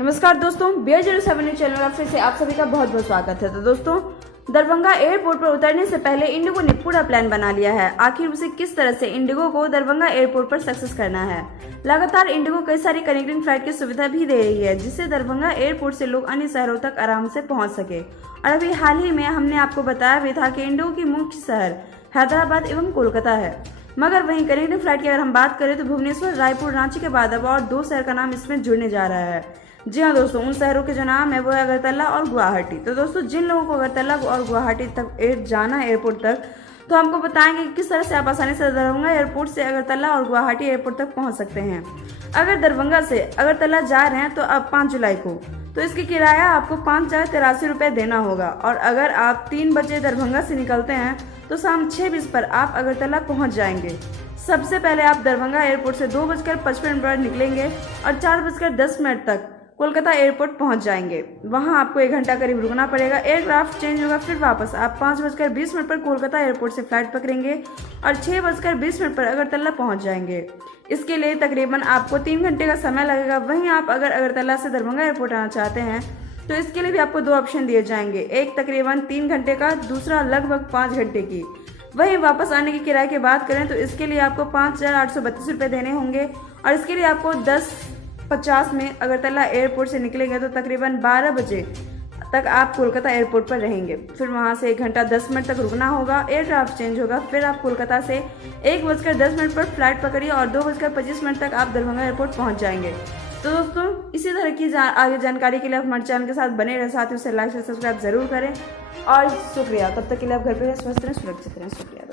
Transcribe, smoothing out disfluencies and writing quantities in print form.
नमस्कार दोस्तों, BR07 news channel में फिर से आप सभी का बहुत बहुत स्वागत है। तो दोस्तों, दरभंगा एयरपोर्ट पर उतरने से पहले इंडिगो ने पूरा प्लान बना लिया है। आखिर उसे किस तरह से इंडिगो को दरभंगा एयरपोर्ट पर सक्सेस करना है। लगातार इंडिगो कई सारी कनेक्टिंग फ्लाइट की सुविधा भी दे रही है, जिससे दरभंगा एयरपोर्ट से लोग अन्य शहरों तक आराम से पहुंच सके। और अभी हाल ही में हमने आपको बताया भी था कि इंडिगो की मुख्य शहर हैदराबाद एवं कोलकाता है, मगर वहीं कनेक्टिंग फ्लाइट की अगर हम बात करें तो भुवनेश्वर, रायपुर, रांची के बाद अब और 2 शहर का नाम इसमें जुड़ने जा रहा है। जी हाँ दोस्तों, उन शहरों के जो नाम है वो है अगरतला और गुवाहाटी। तो दोस्तों, जिन लोगों को अगरतला और गुवाहाटी तक जाना है एयरपोर्ट तक, तो हमको बताएंगे कि किस तरह से आप आसानी से दरभंगा एयरपोर्ट से अगरतला और गुवाहाटी एयरपोर्ट तक पहुंच सकते हैं। अगर दरभंगा से अगरतला जा रहे हैं तो अब 5 जुलाई को, तो इसकी किराया आपको 5,083 रुपये देना होगा। और अगर आप 3 बजे दरभंगा से निकलते हैं तो शाम 6:20 पर आप अगरतला पहुंच जाएंगे। सबसे पहले आप दरभंगा एयरपोर्ट से 2:55 पर निकलेंगे और 4:10 तक कोलकाता एयरपोर्ट पहुंच जाएंगे। वहां आपको 1 घंटा करीब रुकना पड़ेगा, एयरक्राफ्ट चेंज होगा, फिर वापस आप 5:20 पर कोलकाता एयरपोर्ट से फ्लाइट पकड़ेंगे और 6:20 पर अगरतला पहुंच जाएंगे। इसके लिए तकरीबन आपको 3 घंटे का समय लगेगा। वहीं आप अगर अगरतला से दरभंगा एयरपोर्ट आना चाहते हैं तो इसके लिए भी आपको 2 ऑप्शन दिए जाएंगे, एक तकरीबन 3 घंटे का, दूसरा लगभग 5 घंटे की। वहीं वापस आने की किराए की बात करें तो इसके लिए आपको 5,832 रुपये देने होंगे। और इसके लिए आपको 10:50 में अगरतला एयरपोर्ट से निकलेंगे तो तकरीबन 12 बजे तक आप कोलकाता एयरपोर्ट पर रहेंगे। फिर वहां से 1 घंटा 10 मिनट तक रुकना होगा, एयरक्राफ्ट चेंज होगा, फिर आप कोलकाता से 1:10 पर फ्लाइट पकड़िए और 2:25 तक आप दरभंगा एयरपोर्ट पहुंच जाएंगे। तो दोस्तों, इसी तरह की आगे जानकारी के लिए आप हमारे चैनल के साथ बने रहे, साथ ही उसे लाइक से सब्सक्राइब जरूर करें। और शुक्रिया, तब तक के लिए आप घर पे रहें, स्वस्थ रहें, सुरक्षित रहें। शुक्रिया।